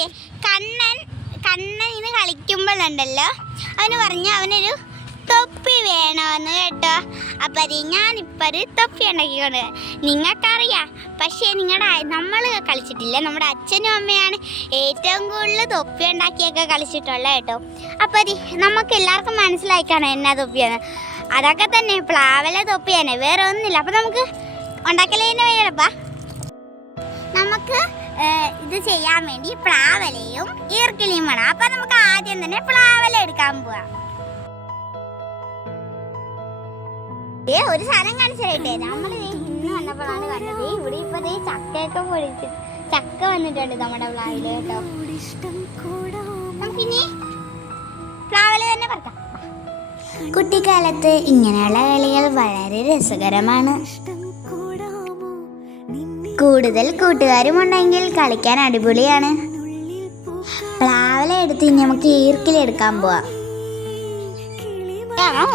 അതെ. കണ്ണൻ കണ്ണൻ ഇന്ന് കളിക്കുമ്പോഴുണ്ടല്ലോ അവന് പറഞ്ഞു അവനൊരു തൊപ്പി വേണമെന്ന് കേട്ടോ. അപ്പം അത് ഞാനിപ്പോൾ ഒരു തൊപ്പി ഉണ്ടാക്കിക്കൊണ്ട് നിങ്ങൾക്കറിയാം. പക്ഷേ നിങ്ങളുടെ നമ്മൾ കളിച്ചിട്ടില്ല. നമ്മുടെ അച്ഛനും അമ്മയാണ് ഏറ്റവും കൂടുതൽ തൊപ്പി ഉണ്ടാക്കിയൊക്കെ കളിച്ചിട്ടുള്ളത് കേട്ടോ. അപ്പം അത് നമുക്ക് എല്ലാവർക്കും മനസ്സിലായിക്കാണ് എന്നാ തൊപ്പിയാണ് അതൊക്കെ തന്നെ പ്ലാവല തൊപ്പിയാണ് വേറെ ഒന്നുമില്ല. അപ്പം നമുക്ക് ഉണ്ടാക്കലേനെ വേണപ്പാ നമുക്ക് ഏഹ്, ഇത് ചെയ്യാൻ വേണ്ടി പ്ലാവലയും ഈർക്കിളിയും വേണം. അപ്പൊ നമുക്ക് ആദ്യം തന്നെ പ്ലാവല എടുക്കാൻ പോവാം. ഒരു സാധനം കാണിച്ചിട്ടേ നമ്മൾ ഇന്ന് വന്നപ്പോഴാണ് കണ്ടത്. ഇവിടെ ഇപ്പൊ ചക്കയൊക്കെ പൊടിച്ച് ചക്ക വന്നിട്ടുണ്ട് നമ്മുടെ പ്ലാവിൽ കേട്ടോ. നമുക്കിനി പ്ലാവല തന്നെ പറക്കാം. കുട്ടിക്കാലത്ത് ഇങ്ങനെയുള്ള കളികൾ വളരെ രസകരമാണ്. കൂടുതൽ കൂട്ടുകാരും ഉണ്ടെങ്കിൽ കളിക്കാൻ അടിപൊളിയാണ്. പ്ലാവല എടുത്ത് നമുക്ക് ഈർക്കിലെടുക്കാൻ പോവാം.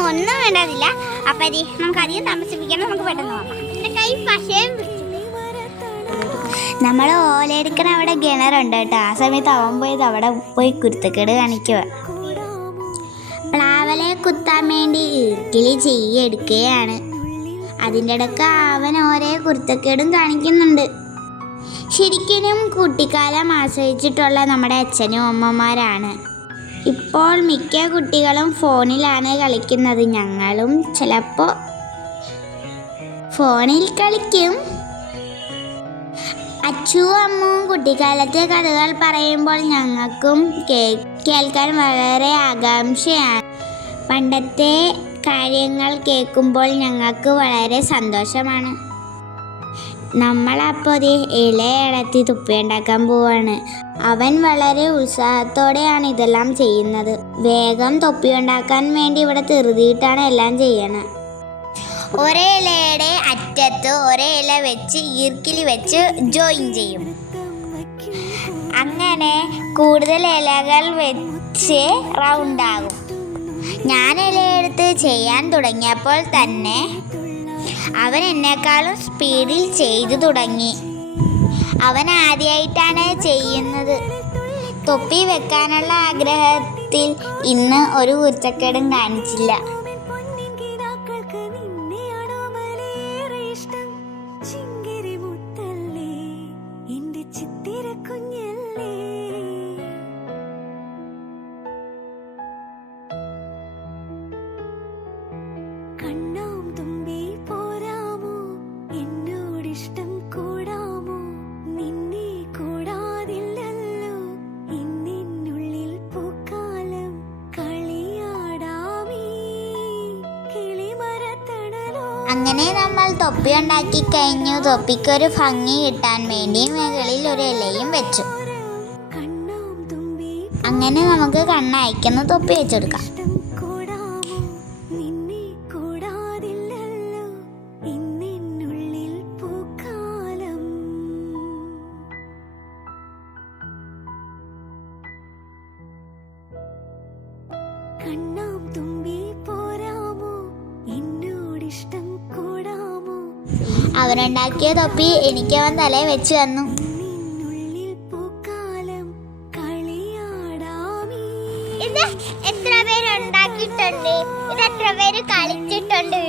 ഒന്നും വേണ്ടതില്ല. അപ്പൊ നമുക്ക് അധികം താമസിപ്പിക്കാൻ നമുക്ക് പെട്ടെന്ന് പോകാം കൈ നമ്മൾ ഓലയെടുക്കണ അവിടെ കിണറുണ്ട് കേട്ടോ. ആ സമയത്ത് അവൻ പോയത് അവിടെ പോയി കുരുത്തക്കേട് കാണിക്കുക പ്ലാവലയെ കുത്താൻ വേണ്ടി ഈർക്കിലി ചെയ്യെടുക്കുകയാണ് അതിന്റെ ഇടയ്ക്ക് അവൻ ഓരോ കുരുത്തക്കേടും കാണിക്കുന്നുണ്ട്. ശരിക്കും കുട്ടിക്കാലം ആശ്രയിച്ചിട്ടുള്ള നമ്മുടെ അച്ഛനും അമ്മമാരാണ്. ഇപ്പോൾ മിക്ക കുട്ടികളും ഫോണിലാണ് കളിക്കുന്നത്. ഞങ്ങളും ചിലപ്പോൾ ഫോണിൽ കളിക്കും. അച്ഛവും അമ്മവും കുട്ടിക്കാലത്തെ കഥകൾ പറയുമ്പോൾ ഞങ്ങൾക്കും കേൾക്കാൻ വളരെ ആകാംക്ഷയാണ്. പണ്ടത്തെ കാര്യങ്ങൾ കേൾക്കുമ്പോൾ ഞങ്ങൾക്ക് വളരെ സന്തോഷമാണ്. നമ്മളപ്പോൾ ദേ ഇലയിടത്തി തുപ്പിയുണ്ടാക്കാൻ പോവാണ്. അവൻ വളരെ ഉത്സാഹത്തോടെയാണ് ഇതെല്ലാം ചെയ്യുന്നത്. വേഗം തൊപ്പി ഉണ്ടാക്കാൻ വേണ്ടി ഇവിടെ തെറുതിയിട്ടാണ് എല്ലാം ചെയ്യണത് ഒരേ ഇലയുടെ അറ്റത്ത് ഒരേ ഇല വെച്ച് ഈർക്കിലി വെച്ച് ജോയിൻ ചെയ്യും. അങ്ങനെ കൂടുതൽ ഇലകൾ വെച്ച് റൗണ്ട് ആകും ഞാൻ ഇലയെടുത്ത് ചെയ്യാൻ തുടങ്ങിയപ്പോൾ തന്നെ അവൻ എന്നെക്കാളും സ്പീഡിൽ ചെയ്തു തുടങ്ങി. അവൻ ആദ്യമായിട്ടാണ് ചെയ്യുന്നത്. തൊപ്പി വെക്കാനുള്ള ആഗ്രഹത്തിൽ ഇന്ന് ഒരു കുറ്റക്കേടും കാണിച്ചില്ല. അങ്ങനെ നമ്മൾ തൊപ്പി ഉണ്ടാക്കി കഴിഞ്ഞു. തൊപ്പിക്കൊരു ഭംഗി കിട്ടാൻ വേണ്ടി മുകളിൽ ഒരു ഇലയും വെച്ചു. അങ്ങനെ നമുക്ക് കണ്ണയക്കുന്ന തൊപ്പി വെച്ചെടുക്കാം. കണ്ണ അവനുണ്ടാക്കിയ തൊപ്പി എനിക്ക് അവൻ തലയിൽ വെച്ച് തന്നു. നിന്നുള്ളിൽ പൂക്കാലം കളിയാടാമീ. ഇത് എത്ര പേര് ഉണ്ടാക്കിയിട്ടുണ്ട് ഇത് എത്ര പേര് കളിച്ചിട്ടുണ്ട്?